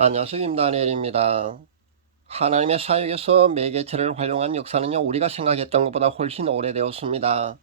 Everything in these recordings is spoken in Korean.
안녕하세요. 김다니엘입니다. 하나님의 사역에서 매개체를 활용한 역사는요, 우리가 생각했던 것보다 훨씬 오래되었습니다.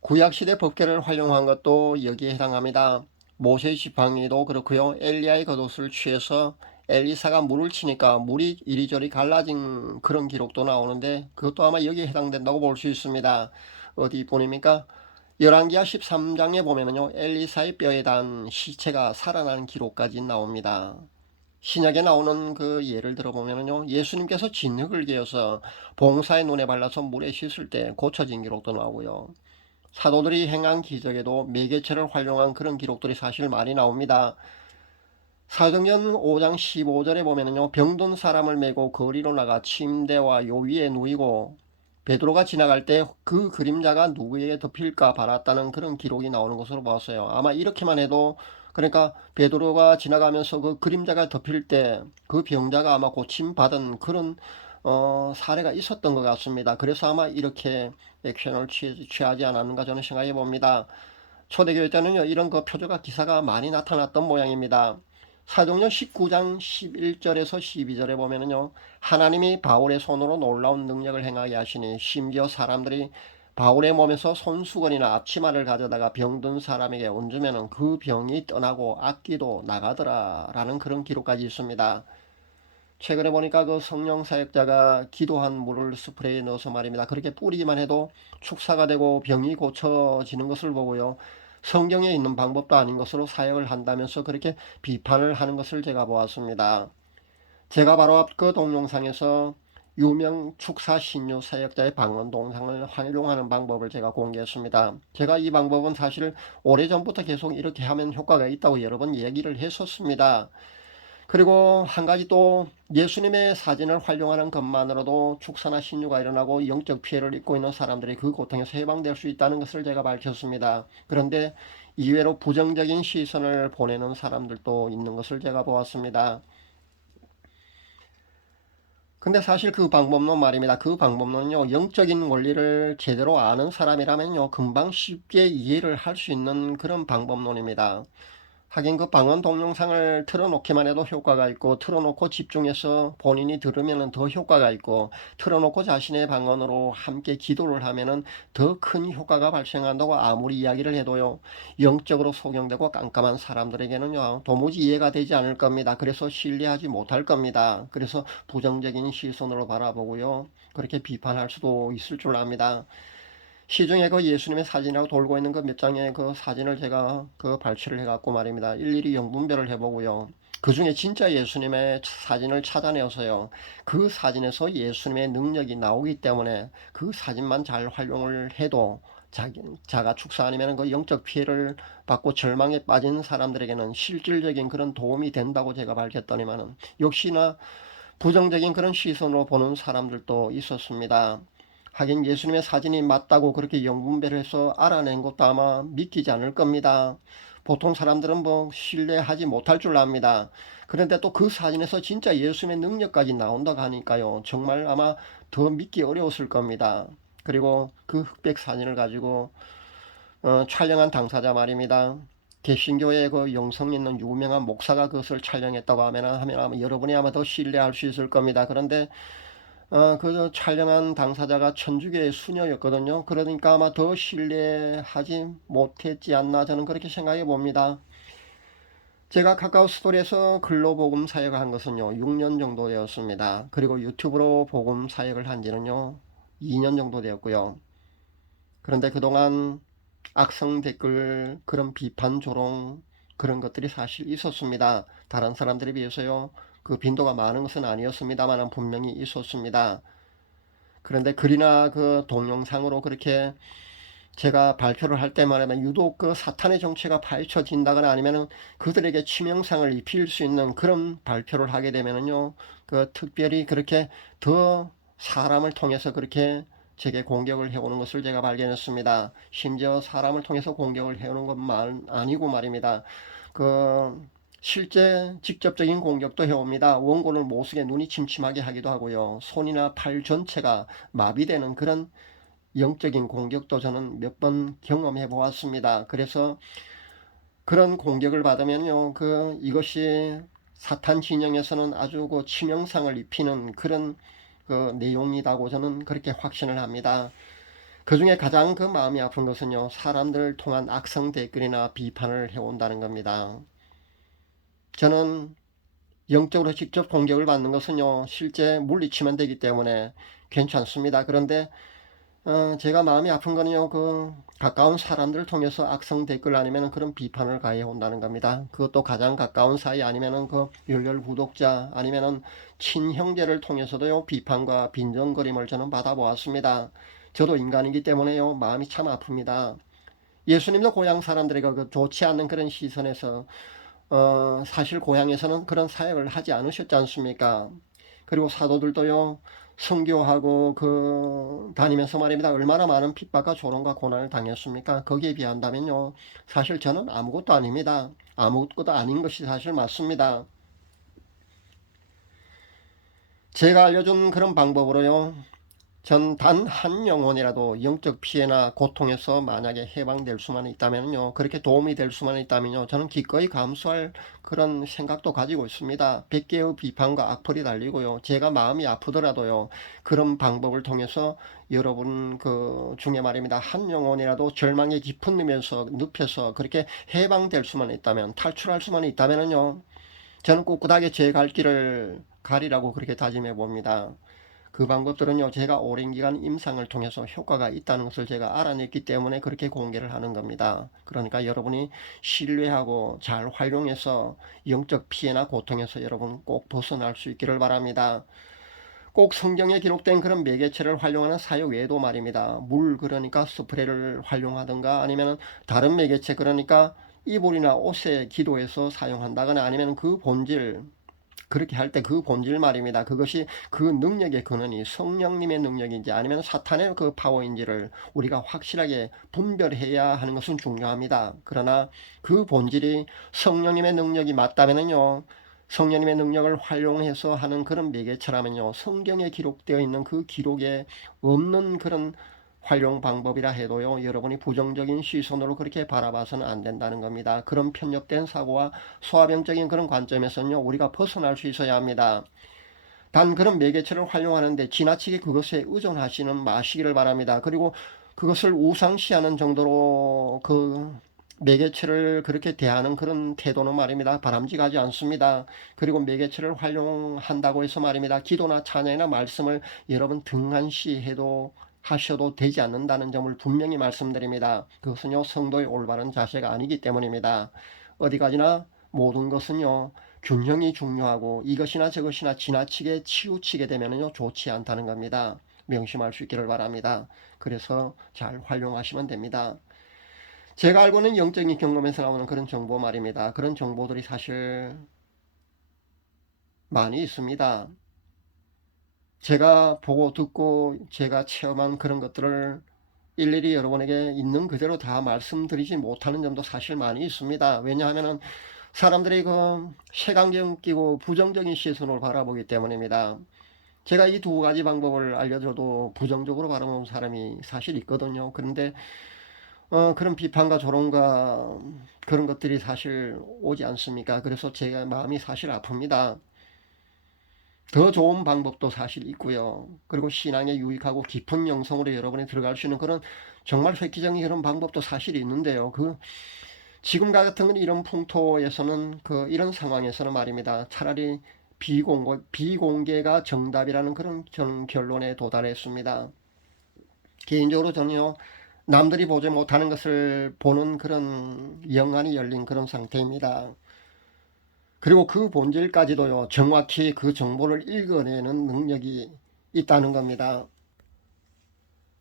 구약시대 법궤를 활용한 것도 여기에 해당합니다. 모세의 지팡이도 그렇고요. 엘리야의 겉옷을 취해서 엘리사가 물을 치니까 물이 이리저리 갈라진 그런 기록도 나오는데 그것도 아마 여기에 해당된다고 볼 수 있습니다. 어디뿐입니까? 열왕기하 13장에 보면은요, 엘리사의 뼈에 닿은 시체가 살아나는 기록까지 나옵니다. 신약에 나오는 그 예를 들어보면요, 예수님께서 진흙을 개어서 봉사의 눈에 발라서 물에 씻을 때 고쳐진 기록도 나오고요. 사도들이 행한 기적에도 매개체를 활용한 그런 기록들이 사실 많이 나옵니다. 사도행전 5장 15절에 보면요, 병든 사람을 메고 거리로 나가 침대와 요 위에 누이고 베드로가 지나갈 때 그 그림자가 누구에게 덮일까 바랐다는 그런 기록이 나오는 것으로 보았어요. 아마 이렇게만 해도, 그러니까 베드로가 지나가면서 그 그림자가 덮일 때 그 병자가 아마 고침받은 그런 사례가 있었던 것 같습니다. 그래서 아마 이렇게 액션을 취하지 않았는가 저는 생각해 봅니다. 초대교회 때는요, 이런 그 표적과 기사가 많이 나타났던 모양입니다. 사도행전 19장 11절에서 12절에 보면은요, 하나님이 바울의 손으로 놀라운 능력을 행하게 하시니 심지어 사람들이 바울의 몸에서 손수건이나 앞치마를 가져다가 병든 사람에게 얹으면은 그 병이 떠나고 악기도 나가더라 라는 그런 기록까지 있습니다. 최근에 보니까 그 성령 사역자가 기도한 물을 스프레이에 넣어서 말입니다, 그렇게 뿌리기만 해도 축사가 되고 병이 고쳐지는 것을 보고요, 성경에 있는 방법도 아닌 것으로 사역을 한다면서 그렇게 비판을 하는 것을 제가 보았습니다. 제가 바로 앞 그 동영상에서 유명 축사 신유 사역자의 방언 동상을 활용하는 방법을 제가 공개했습니다. 제가 이 방법은 사실 오래전부터 계속 이렇게 하면 효과가 있다고 여러 번 얘기를 했었습니다. 그리고 한 가지 또, 예수님의 사진을 활용하는 것만으로도 축사나 신유가 일어나고 영적 피해를 입고 있는 사람들이 그 고통에서 해방될 수 있다는 것을 제가 밝혔습니다. 그런데 이외로 부정적인 시선을 보내는 사람들도 있는 것을 제가 보았습니다. 근데 사실 그 방법론 말입니다, 그 방법론은요, 영적인 원리를 제대로 아는 사람이라면요, 금방 쉽게 이해를 할 수 있는 그런 방법론입니다. 하긴 그 방언 동영상을 틀어놓기만 해도 효과가 있고, 틀어놓고 집중해서 본인이 들으면 더 효과가 있고, 틀어놓고 자신의 방언으로 함께 기도를 하면 더 큰 효과가 발생한다고 아무리 이야기를 해도요, 영적으로 소경되고 깜깜한 사람들에게는요, 도무지 이해가 되지 않을 겁니다. 그래서 신뢰하지 못할 겁니다. 그래서 부정적인 시선으로 바라보고요, 그렇게 비판할 수도 있을 줄 압니다. 시중에 그 예수님의 사진이라고 돌고 있는 그 몇 장의 그 사진을 제가 그 발췌를 해갖고 말입니다, 일일이 영분별을 해보고요, 그 중에 진짜 예수님의 사진을 찾아내어서요, 그 사진에서 예수님의 능력이 나오기 때문에 그 사진만 잘 활용을 해도 자가 축사 아니면 그 영적 피해를 받고 절망에 빠진 사람들에게는 실질적인 그런 도움이 된다고 제가 밝혔더니만은, 역시나 부정적인 그런 시선으로 보는 사람들도 있었습니다. 하긴 예수님의 사진이 맞다고 그렇게 영분별을 해서 알아낸 것도 아마 믿기지 않을 겁니다. 보통 사람들은 뭐 신뢰하지 못할 줄 압니다. 그런데 또 그 사진에서 진짜 예수님의 능력까지 나온다고 하니까요, 정말 아마 더 믿기 어려웠을 겁니다. 그리고 그 흑백 사진을 가지고 촬영한 당사자 말입니다, 개신교의 그 영성 있는 유명한 목사가 그것을 촬영했다고 하면 아마 여러분이 아마 더 신뢰할 수 있을 겁니다. 그런데 그 촬영한 당사자가 천주교의 수녀였거든요. 그러니까 아마 더 신뢰하지 못했지 않나 저는 그렇게 생각해 봅니다. 제가 카카오 스토리에서 글로 복음 사역을 한 것은요, 6년 정도 되었습니다. 그리고 유튜브로 복음 사역을 한 지는요, 2년 정도 되었고요. 그런데 그동안 악성 댓글, 그런 비판 조롱, 그런 것들이 사실 있었습니다. 다른 사람들에 비해서요, 그 빈도가 많은 것은 아니었습니다만 분명히 있었습니다. 그런데 글이나 그 동영상으로 그렇게 제가 발표를 할 때만 유독 그 사탄의 정체가 파헤쳐진다거나 아니면은 그들에게 치명상을 입힐 수 있는 그런 발표를 하게 되면은요, 그 특별히 그렇게 더 사람을 통해서 그렇게 제게 공격을 해오는 것을 제가 발견했습니다. 심지어 사람을 통해서 공격을 해오는 것만 아니고 말입니다, 그 실제 직접적인 공격도 해옵니다. 원고를 못쓰게 눈이 침침하게 하기도 하고요, 손이나 팔 전체가 마비되는 그런 영적인 공격도 저는 몇 번 경험해 보았습니다. 그래서 그런 공격을 받으면요, 이것이 사탄 진영에서는 아주 그 치명상을 입히는 그런 그 내용이라고 저는 그렇게 확신을 합니다. 그 중에 가장 그 마음이 아픈 것은요, 사람들을 통한 악성 댓글이나 비판을 해온다는 겁니다. 저는 영적으로 직접 공격을 받는 것은요, 실제 물리치면 되기 때문에 괜찮습니다. 그런데 제가 마음이 아픈 거는요, 그 가까운 사람들을 통해서 악성 댓글 아니면 그런 비판을 가해 온다는 겁니다. 그것도 가장 가까운 사이 아니면은 그 열렬 구독자 아니면은 친형제를 통해서도요, 비판과 빈정거림을 저는 받아보았습니다. 저도 인간이기 때문에요, 마음이 참 아픕니다. 예수님도 고향 사람들에게 그 좋지 않는 그런 시선에서 사실 고향에서는 그런 사역을 하지 않으셨지 않습니까? 그리고 사도들도요, 선교하고 다니면서 말입니다. 얼마나 많은 핍박과 조롱과 고난을 당했습니까? 거기에 비한다면요, 사실 저는 아무것도 아닙니다. 아무것도 아닌 것이 사실 맞습니다. 제가 알려준 그런 방법으로요, 전 단 한 영혼이라도 영적 피해나 고통에서 만약에 해방될 수만 있다면요, 그렇게 도움이 될 수만 있다면요, 저는 기꺼이 감수할 그런 생각도 가지고 있습니다. 100개의 비판과 악플이 달리고요, 제가 마음이 아프더라도요, 그런 방법을 통해서 여러분 그 중에 말입니다, 한 영혼이라도 절망의 깊은 늪에서 그렇게 해방될 수만 있다면, 탈출할 수만 있다면요, 저는 꿋꿋하게 제 갈 길을 가리라고 그렇게 다짐해 봅니다. 그 방법들은요, 제가 오랜 기간 임상을 통해서 효과가 있다는 것을 제가 알아냈기 때문에 그렇게 공개를 하는 겁니다. 그러니까 여러분이 신뢰하고 잘 활용해서 영적 피해나 고통에서 여러분 꼭 벗어날 수 있기를 바랍니다. 꼭 성경에 기록된 그런 매개체를 활용하는 사역 외에도 말입니다. 물, 그러니까 스프레이를 활용하든가 아니면 다른 매개체, 그러니까 이불이나 옷에 기도해서 사용한다거나 아니면 그 본질, 그렇게 할 때 그 본질 말입니다. 그것이 그 능력의 근원이 성령님의 능력인지 아니면 사탄의 그 파워인지를 우리가 확실하게 분별해야 하는 것은 중요합니다. 그러나 그 본질이 성령님의 능력이 맞다면요, 성령님의 능력을 활용해서 하는 그런 매개체라면요, 성경에 기록되어 있는 그 기록에 없는 그런 활용 방법이라 해도요, 여러분이 부정적인 시선으로 그렇게 바라봐서는 안 된다는 겁니다. 그런 편협된 사고와 소화병적인 그런 관점에서는요, 우리가 벗어날 수 있어야 합니다. 단 그런 매개체를 활용하는데 지나치게 그것에 의존하시는 마시기를 바랍니다. 그리고 그것을 우상시하는 정도로 그 매개체를 그렇게 대하는 그런 태도는 말입니다, 바람직하지 않습니다. 그리고 매개체를 활용한다고 해서 말입니다, 기도나 찬양이나 말씀을 여러분 등한시해도 하셔도 되지 않는다는 점을 분명히 말씀드립니다. 그것은요, 성도의 올바른 자세가 아니기 때문입니다. 어디 가지나 모든 것은요, 균형이 중요하고 이것이나 저것이나 지나치게 치우치게 되면요, 좋지 않다는 겁니다. 명심할 수 있기를 바랍니다. 그래서 잘 활용하시면 됩니다. 제가 알고는 영적인 경험에서 나오는 그런 정보 말입니다. 그런 정보들이 사실 많이 있습니다. 제가 보고 듣고 제가 체험한 그런 것들을 일일이 여러분에게 있는 그대로 다 말씀드리지 못하는 점도 사실 많이 있습니다. 왜냐하면 사람들이 그 색안경 끼고 부정적인 시선으로 바라보기 때문입니다. 제가 이 두 가지 방법을 알려줘도 부정적으로 바라보는 사람이 사실 있거든요. 그런데 그런 비판과 조롱과 그런 것들이 사실 오지 않습니까? 그래서 제가 마음이 사실 아픕니다. 더 좋은 방법도 사실 있고요. 그리고 신앙에 유익하고 깊은 영성으로 여러분이 들어갈 수 있는 그런 정말 획기적인 그런 방법도 사실 있는데요. 지금 같은 이런 풍토에서는 이런 상황에서는 말입니다, 차라리 비공개가 정답이라는 그런 저는 결론에 도달했습니다. 개인적으로 저는요, 남들이 보지 못하는 것을 보는 그런 영안이 열린 그런 상태입니다. 그리고 그 본질까지도요, 정확히 그 정보를 읽어내는 능력이 있다는 겁니다.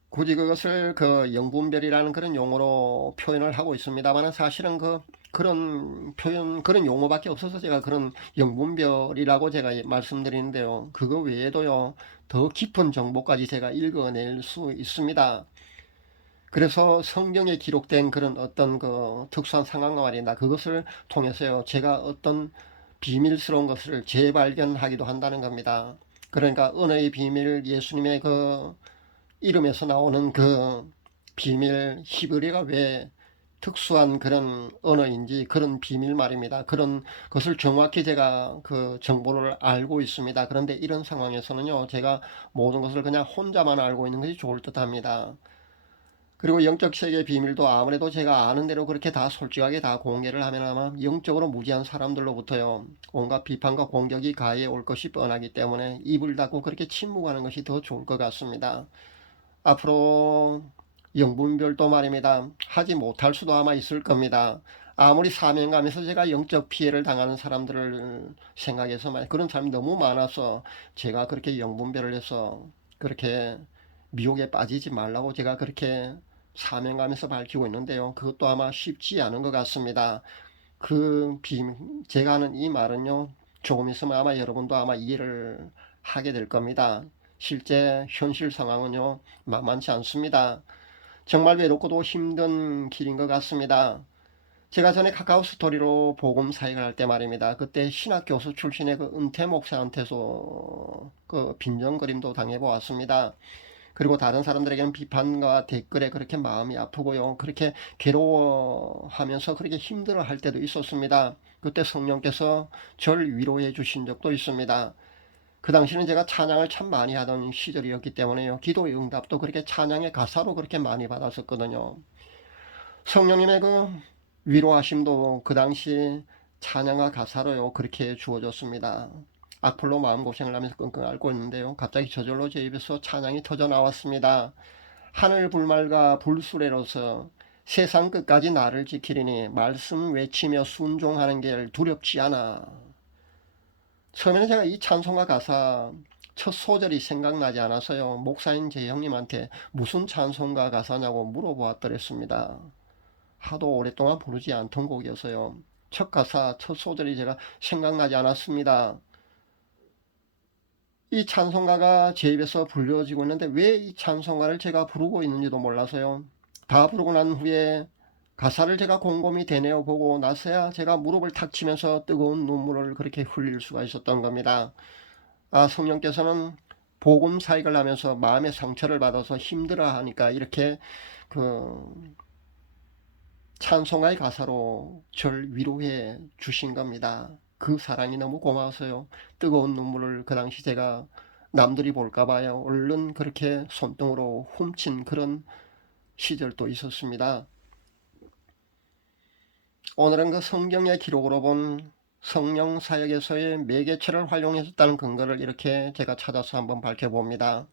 굳이 그것을 영분별이라는 그런 용어로 표현을 하고 있습니다만 사실은 그런 표현, 그런 용어밖에 없어서 제가 그런 영분별이라고 제가 말씀드리는데요. 그거 외에도요, 더 깊은 정보까지 제가 읽어낼 수 있습니다. 그래서 성경에 기록된 그런 어떤 특수한 상황과 말이다, 그것을 통해서요, 제가 어떤 비밀스러운 것을 재발견하기도 한다는 겁니다. 그러니까 은혜의 비밀, 예수님의 이름에서 나오는 그 비밀, 히브리가 왜 특수한 그런 언어인지 그런 비밀 말입니다. 그런 것을 정확히 제가 그 정보를 알고 있습니다. 그런데 이런 상황에서는요, 제가 모든 것을 그냥 혼자만 알고 있는 것이 좋을 듯 합니다. 그리고 영적 세계의 비밀도 아무래도 제가 아는 대로 그렇게 다 솔직하게 다 공개를 하면 아마 영적으로 무지한 사람들로부터요, 온갖 비판과 공격이 가해 올 것이 뻔하기 때문에 입을 닫고 그렇게 침묵하는 것이 더 좋을 것 같습니다. 앞으로 영분별도 말입니다. 하지 못할 수도 아마 있을 겁니다. 아무리 사명감에서 제가 영적 피해를 당하는 사람들을 생각해서 그런 사람이 너무 많아서 제가 그렇게 영분별을 해서 그렇게 미혹에 빠지지 말라고 제가 그렇게 사명감에서 밝히고 있는데요. 그것도 아마 쉽지 않은 것 같습니다. 제가 하는 이 말은요, 조금 있으면 아마 여러분도 아마 이해를 하게 될 겁니다. 실제 현실 상황은요, 만만치 않습니다. 정말 외롭고도 힘든 길인 것 같습니다. 제가 전에 카카오 스토리로 복음 사역을 할 때 말입니다. 그때 신학 교수 출신의 그 은퇴 목사한테서 그 빈정거림도 당해보았습니다. 그리고 다른 사람들에게는 비판과 댓글에 그렇게 마음이 아프고요. 그렇게 괴로워하면서 그렇게 힘들어할 때도 있었습니다. 그때 성령께서 절 위로해 주신 적도 있습니다. 그 당시는 제가 찬양을 참 많이 하던 시절이었기 때문에요. 기도의 응답도 그렇게 찬양의 가사로 그렇게 많이 받았었거든요. 성령님의 그 위로하심도 그 당시 찬양과 가사로요, 그렇게 주어졌습니다. 악플로 마음고생을 하면서 끙끙 앓고 있는데요, 갑자기 저절로 제 입에서 찬양이 터져 나왔습니다. 하늘 불말과 불수레로서 세상 끝까지 나를 지키리니 말씀 외치며 순종하는 게 두렵지 않아. 처음에는 제가 이 찬송가 가사 첫 소절이 생각나지 않아서요, 목사인 제 형님한테 무슨 찬송가 가사냐고 물어보았더랬습니다. 하도 오랫동안 부르지 않던 곡이어서요, 첫 가사 첫 소절이 제가 생각나지 않았습니다. 이 찬송가가 제 입에서 불려지고 있는데 왜 이 찬송가를 제가 부르고 있는지도 몰라서요, 다 부르고 난 후에 가사를 제가 곰곰이 되뇌어 보고 나서야 제가 무릎을 탁 치면서 뜨거운 눈물을 그렇게 흘릴 수가 있었던 겁니다. 아, 성령께서는 복음 사역을 하면서 마음의 상처를 받아서 힘들어 하니까 이렇게 그 찬송가의 가사로 절 위로해 주신 겁니다. 그 사랑이 너무 고마워서요, 뜨거운 눈물을 그 당시 제가 남들이 볼까봐요, 얼른 그렇게 손등으로 훔친 그런 시절도 있었습니다. 오늘은 그 성경의 기록으로 본 성령 사역에서의 매개체를 활용했었다는 근거를 이렇게 제가 찾아서 한번 밝혀봅니다.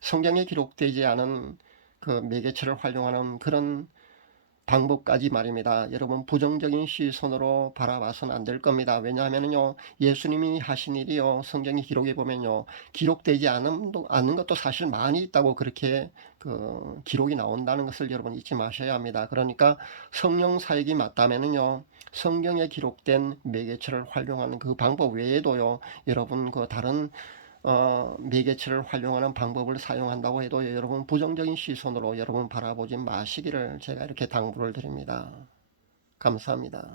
성경에 기록되지 않은 그 매개체를 활용하는 그런 방법까지 말입니다. 여러분, 부정적인 시선으로 바라봐서는 안 될 겁니다. 왜냐하면요, 예수님이 하신 일이요, 성경에 기록해 보면요, 기록되지 않은 것도 사실 많이 있다고 그렇게 그 기록이 나온다는 것을 여러분 잊지 마셔야 합니다. 그러니까 성령 사역이 맞다면은요, 성경에 기록된 매개체를 활용하는 그 방법 외에도요, 여러분 그 다른 매개체를 활용하는 방법을 사용한다고 해도 여러분 부정적인 시선으로 여러분 바라보지 마시기를 제가 이렇게 당부를 드립니다. 감사합니다.